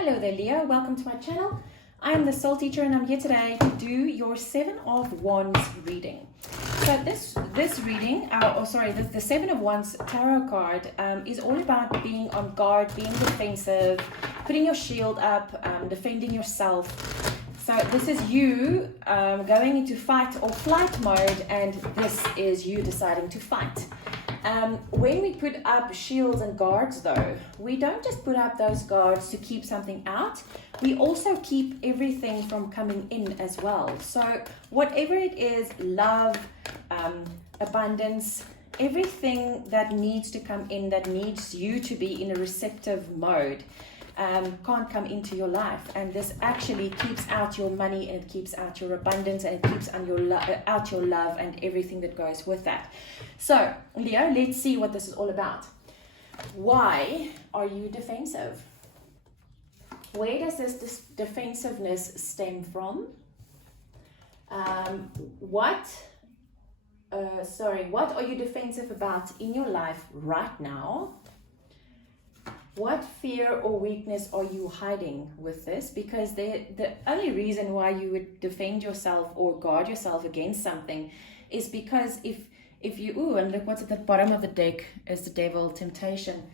Hello there, Leo. Welcome to my channel. I am the soul teacher and I'm here today to do your Seven of Wands reading. So this reading, the Seven of Wands tarot card is all about being on guard, being defensive, putting your shield up, defending yourself. So this is you going into fight or flight mode, and this is you deciding to fight. When we put up shields and guards though, we don't just put up those guards to keep something out, we also keep everything from coming in as well. So whatever it is, love, abundance, everything that needs to come in, that needs you to be in a receptive mode, can't come into your life. And this actually keeps out your money, and it keeps out your abundance, and it keeps out your love and everything that goes with that. So Leo, let's see what this is all about. Why are you defensive? Where does this defensiveness stem from? What are you defensive about in your life right now? What fear or weakness are you hiding with this? Because the only reason why you would defend yourself or guard yourself against something is because if you, and look what's at the bottom of the deck is the devil, temptation.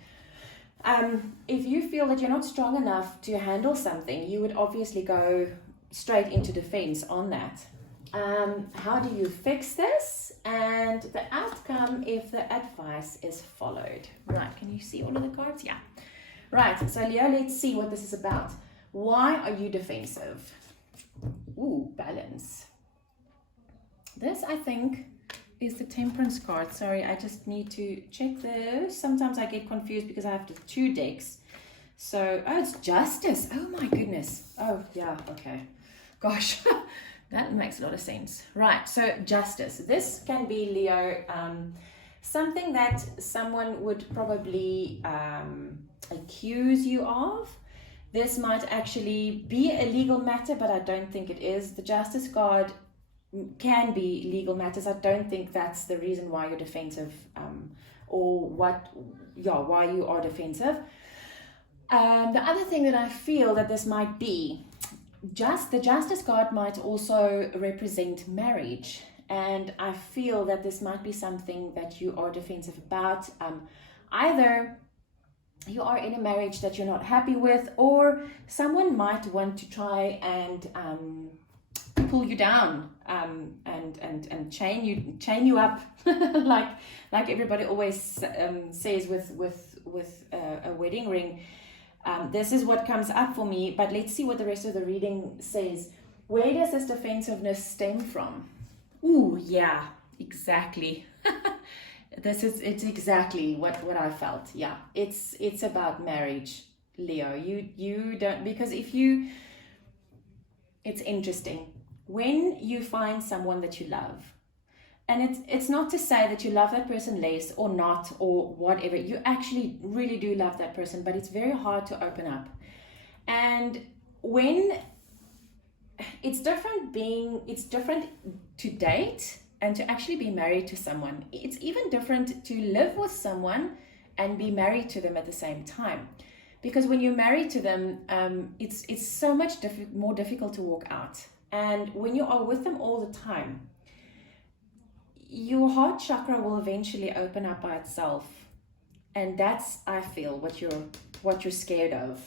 If you feel that you're not strong enough to handle something, you would obviously go straight into defense on that. How do you fix this? And the outcome if the advice is followed. Right, can you see all of the cards? Yeah. Right, so Leo, let's see what this is about. Why are you defensive? Ooh, balance. This, I think, is the Temperance card. Sorry, I just need to check this. Sometimes I get confused because I have the two decks. So, oh, it's Justice. Oh my goodness. Oh, yeah, okay. Gosh, that makes a lot of sense. Right, so Justice. This can be, Leo, something that someone would probably accuse you of. This might actually be a legal matter, but I don't think it is. The Justice card can be legal matters. I don't think that's the reason why you're defensive, or why you are defensive. The other thing that I feel that this might be, the Justice card might also represent marriage, and I feel that this might be something that you are defensive about. Either you are in a marriage that you're not happy with, or someone might want to try and pull you down, and chain you up, like everybody always says with a wedding ring. This is what comes up for me, but let's see what the rest of the reading says. Where does this defensiveness stem from? Ooh, yeah, exactly. It's exactly what I felt. Yeah, it's about marriage, Leo. You don't, because it's interesting when you find someone that you love, and it's not to say that you love that person less or not or whatever. You actually really do love that person, but it's very hard to open up. And when it's different to date and to actually be married to someone. It's even different to live with someone and be married to them at the same time. Because when you're married to them, it's so much more difficult to walk out. And when you are with them all the time, your heart chakra will eventually open up by itself. And that's, I feel, what you're scared of.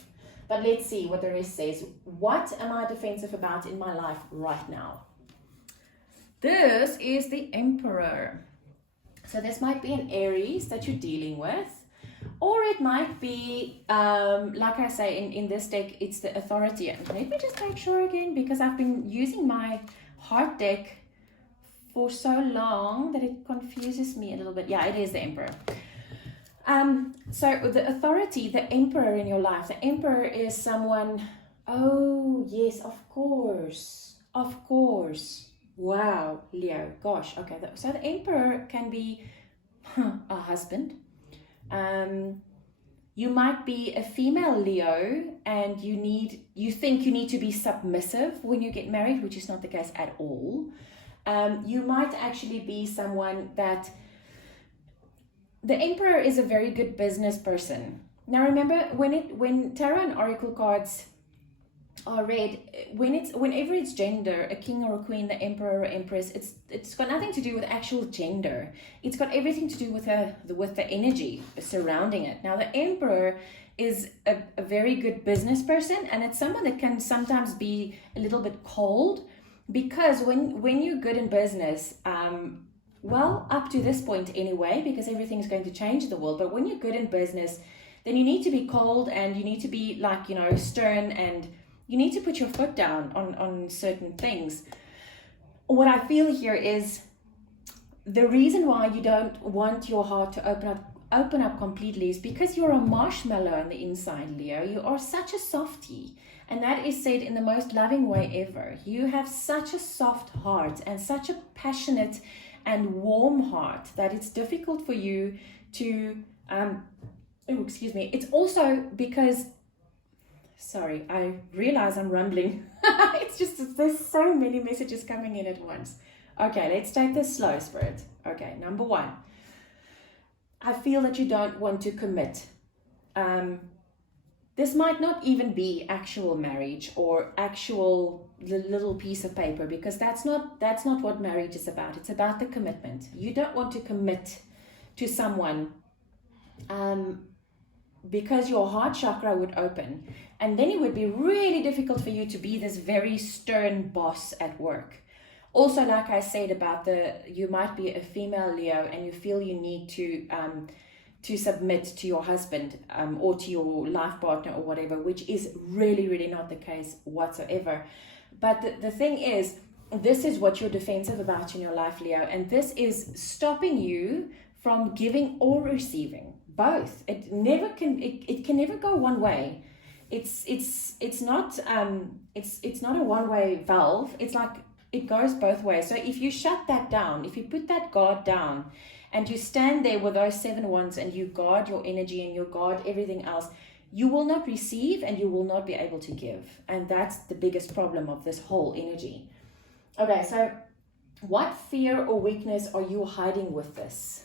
But let's see what the rest says. What am I defensive about in my life right now? This is the Emperor. So this might be an Aries that you're dealing with, or it might be, like I say, in this deck, it's the Authority. And let me just make sure again, because I've been using my heart deck for so long that it confuses me a little bit. Yeah, it is the Emperor. So the Authority, the Emperor in your life, the Emperor is someone, oh yes, of course. Wow, Leo, gosh, okay. So the Emperor can be a husband. You might be a female Leo, and you think you need to be submissive when you get married, which is not the case at all. You might actually be someone that, the Emperor is a very good business person. Now remember, when tarot and oracle cards are read, whenever it's gender, a king or a queen, the emperor or empress, it's got nothing to do with actual gender. It's got everything to do with the energy surrounding it. Now the emperor is a very good business person, and it's someone that can sometimes be a little bit cold, because when you're good in business, well, up to this point anyway, because everything's going to change in the world, but when you're good in business, then you need to be cold, and you need to be like, stern, and you need to put your foot down on certain things. What I feel here is the reason why you don't want your heart to open up completely is because you're a marshmallow on the inside, Leo. You are such a softie. And that is said in the most loving way ever. You have such a soft heart and such a passionate and warm heart that it's difficult for you to, It's also because, sorry, I realize I'm rambling. It's just, there's so many messages coming in at once. Okay, let's take this slow, Spirit. Okay, number one, I feel that you don't want to commit. This might not even be actual marriage or actual little piece of paper, because that's not what marriage is about. It's about the commitment. You don't want to commit to someone because your heart chakra would open, and then it would be really difficult for you to be this very stern boss at work. Also, like I said about you might be a female Leo and you feel you need to submit to your husband or to your life partner or whatever, which is really, really not the case whatsoever. But the thing is, this is what you're defensive about in your life, Leo, and this is stopping you from giving or receiving. Both. It can never go one way. It's not a one-way valve. It's like it goes both ways. So if you shut that down, if you put that guard down, and you stand there with those 7 wands and you guard your energy and you guard everything else, you will not receive and you will not be able to give. And that's the biggest problem of this whole energy. Okay, so what fear or weakness are you hiding with this?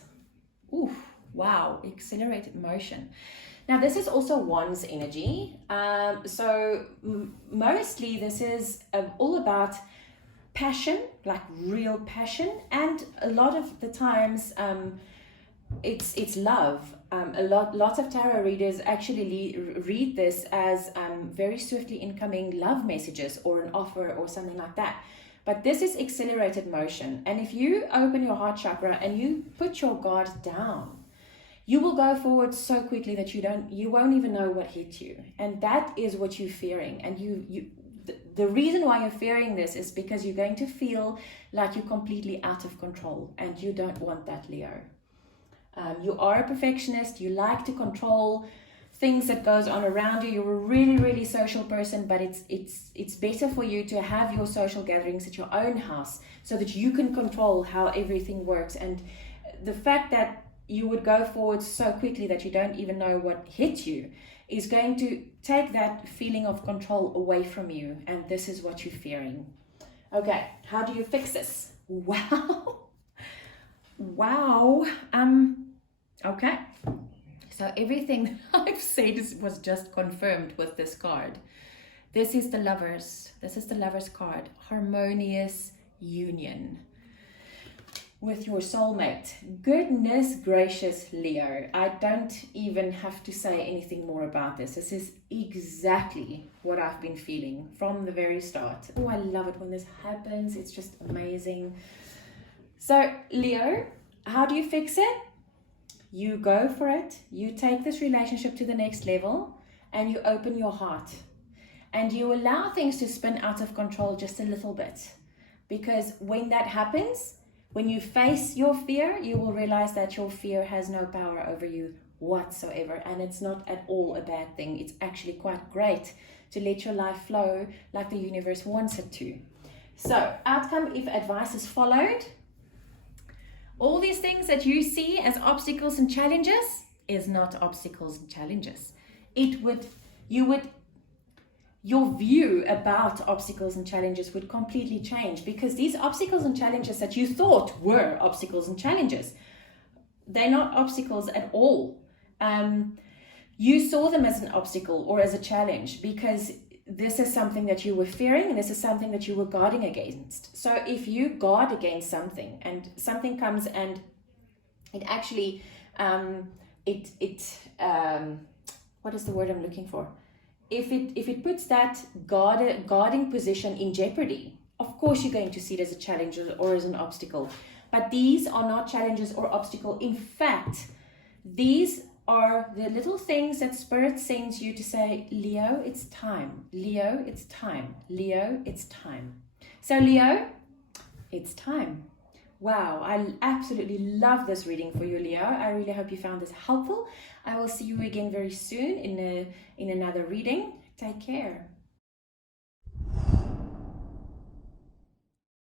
Ooh, wow, accelerated motion. Now, this is also wands energy. So mostly this is all about passion, like real passion, and a lot of the times it's love. Lots of tarot readers actually read this as very swiftly incoming love messages or an offer or something like that. But this is accelerated motion, and if you open your heart chakra and you put your guard down, you will go forward so quickly that you won't even know what hit you, and that is what you're fearing. And the reason why you're fearing this is because you're going to feel like you're completely out of control, and you don't want that, Leo. You are a perfectionist. You like to control things that goes on around you. You're a really, really social person, but it's better for you to have your social gatherings at your own house so that you can control how everything works. And the fact that you would go forward so quickly that you don't even know what hit you is going to take that feeling of control away from you, and this is what you're fearing. Okay, how do you fix this? Wow. Okay, so everything I've said was just confirmed with this card. This is the Lovers card. Harmonious union with your soulmate. Goodness gracious, Leo, I don't even have to say anything more about this. This is exactly what I've been feeling from the very start. Oh, I love it when this happens. It's just amazing. So, Leo, how do you fix it? You go for it. You take this relationship to the next level, and you open your heart. And you allow things to spin out of control just a little bit. Because when that happens, when you face your fear, you will realize that your fear has no power over you whatsoever. And it's not at all a bad thing. It's actually quite great to let your life flow like the universe wants it to. So, outcome if advice is followed. All these things that you see as obstacles and challenges is not obstacles and challenges. Your view about obstacles and challenges would completely change, because these obstacles and challenges that you thought were obstacles and challenges, they're not obstacles at all. you saw them as an obstacle or as a challenge because this is something that you were fearing and this is something that you were guarding against. So if you guard against something and something comes and it actually, what is the word I'm looking for? If it puts that guarding position in jeopardy, of course you're going to see it as a challenge or as an obstacle. But these are not challenges or obstacles. In fact, these are the little things that Spirit sends you to say, Leo, it's time. Leo, it's time. Leo, it's time. So Leo, it's time. Wow, I absolutely love this reading for you, Leo. I really hope you found this helpful. I will see you again very soon in another reading. Take care.